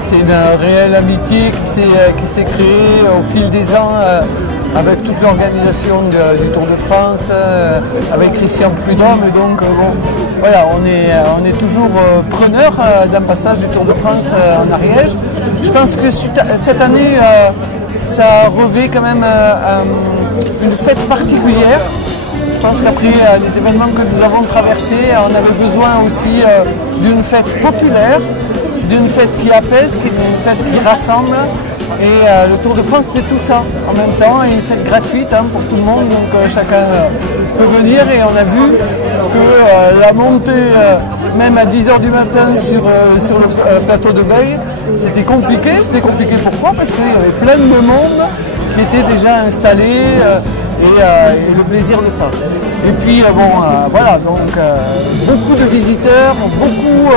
C'est une réelle amitié qui s'est créée au fil des ans avec toute l'organisation du Tour de France, avec Christian Prudhomme. Et donc bon, voilà, on est toujours preneur d'un passage du Tour de France en Ariège. Je pense que cette année, ça revêt quand même une fête particulière. Je pense qu'après les événements que nous avons traversés, on avait besoin aussi d'une fête populaire, d'une fête qui apaise, une fête qui rassemble. Et le Tour de France, c'est tout ça en même temps, et une fête gratuite pour tout le monde, donc chacun peut venir. Et on a vu que la montée, même à 10 h du matin sur le plateau de Beille, c'était compliqué. C'était compliqué pourquoi? Parce qu'il y avait plein de monde qui était déjà installé. Et le plaisir de ça. Et puis voilà, donc beaucoup de visiteurs, beaucoup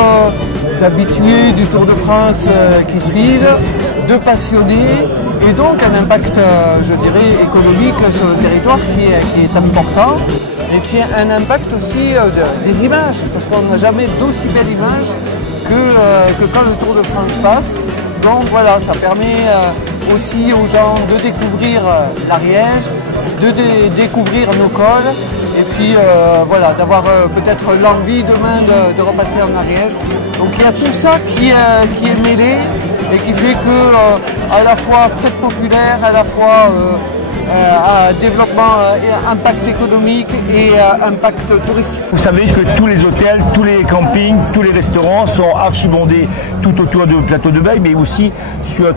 d'habitués du Tour de France qui suivent, de passionnés, et donc un impact, je dirais, économique sur le territoire qui est important. Et puis un impact aussi des images, parce qu'on n'a jamais d'aussi belle image que quand le Tour de France passe. Donc voilà, ça permet aussi aux gens de découvrir l'Ariège, de découvrir nos cols, et puis voilà, d'avoir peut-être l'envie demain de repasser en Ariège. Donc il y a tout ça qui est mêlé et qui fait que à la fois fête populaire, à la fois développement, impact économique et impact touristique. Vous savez que tous les hôtels, tous les campings, tous les restaurants sont archibondés tout autour du plateau de Beille, mais aussi sur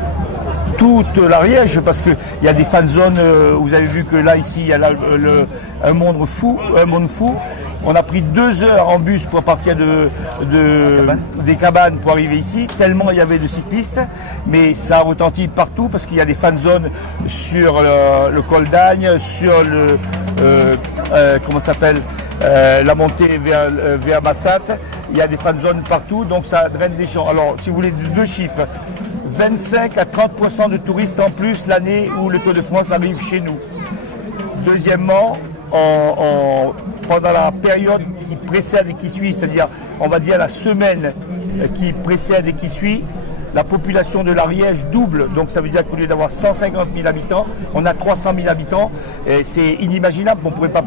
toute l'Ariège, parce qu'il y a des fan zones. Vous avez vu que là, ici, il y a un monde fou. On a pris 2 heures en bus pour partir des cabanes pour arriver ici, tellement il y avait de cyclistes, mais ça a retenti partout parce qu'il y a des fan zones sur le col d'Agne, sur comment s'appelle, la montée vers Massat. Il y a des fan zones partout, donc ça draine des gens. Alors, si vous voulez 2 chiffres, 25 à 30% de touristes en plus l'année où le Tour de France arrive chez nous. Deuxièmement, pendant la période qui précède et qui suit, c'est-à-dire on va dire la semaine qui précède et qui suit, la population de l'Ariège double. Donc ça veut dire qu'au lieu d'avoir 150 000 habitants, on a 300 000 habitants. C'est inimaginable, on ne pourrait pas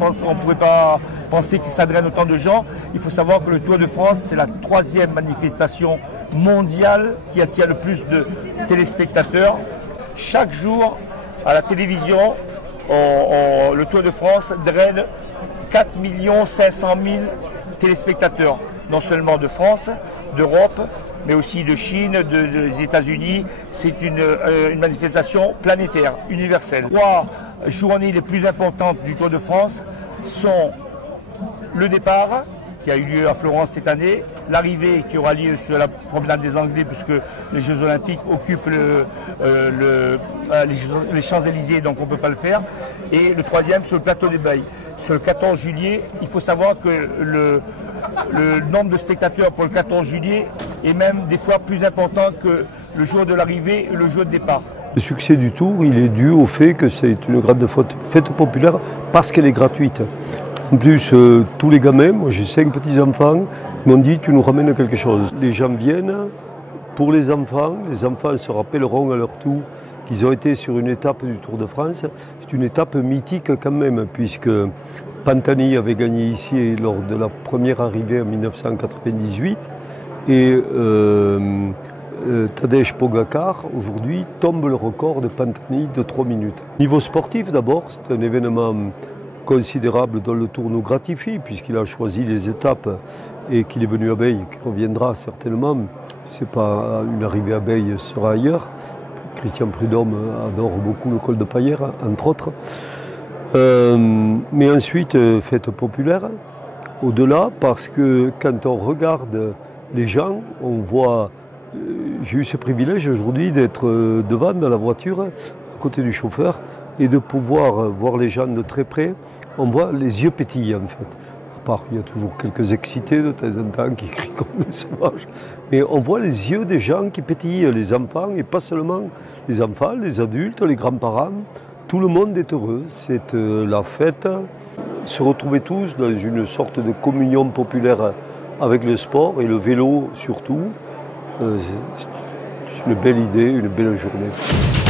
penser que ça draine autant de gens. Il faut savoir que le Tour de France, c'est la 3e manifestation mondiale qui attire le plus de téléspectateurs. Chaque jour, à la télévision, le Tour de France draine 4 500 000 téléspectateurs, non seulement de France, d'Europe, mais aussi de Chine, des États-Unis. C'est une manifestation planétaire, universelle. 3 journées les plus importantes du Tour de France sont le départ, qui a eu lieu à Florence cette année, l'arrivée qui aura lieu sur la promenade des Anglais, puisque les Jeux Olympiques occupent les Champs-Élysées, donc on ne peut pas le faire, et le 3e sur le plateau des Beilles. Sur le 14 juillet, il faut savoir que le nombre de spectateurs pour le 14 juillet est même des fois plus important que le jour de l'arrivée et le jour de départ. Le succès du Tour, il est dû au fait que c'est une grande fête populaire parce qu'elle est gratuite. En plus, tous les gamins, moi j'ai 5 petits-enfants, m'ont dit tu nous ramènes quelque chose. Les gens viennent pour les enfants se rappelleront à leur tour qu'ils ont été sur une étape du Tour de France. C'est une étape mythique quand même, puisque Pantani avait gagné ici lors de la première arrivée en 1998 et Tadej Pogacar aujourd'hui tombe le record de Pantani de 3 minutes. Niveau sportif d'abord, c'est un événement considérable dont le Tour nous gratifie puisqu'il a choisi les étapes et qu'il est venu à Beille, qui reviendra certainement. C'est pas une arrivée à Beille, sera ailleurs. Christian Prudhomme adore beaucoup le col de Paillère, entre autres. Mais ensuite, fête populaire, au-delà, parce que quand on regarde les gens, on voit... J'ai eu ce privilège aujourd'hui d'être devant dans la voiture, à côté du chauffeur, et de pouvoir voir les gens de très près. On voit les yeux pétiller en fait. À part, il y a toujours quelques excités de temps en temps qui crient comme des sauvages. Mais on voit les yeux des gens qui pétillent, les enfants, et pas seulement les enfants, les adultes, les grands-parents. Tout le monde est heureux. C'est la fête. Se retrouver tous dans une sorte de communion populaire avec le sport et le vélo surtout. une belle idée, une belle journée.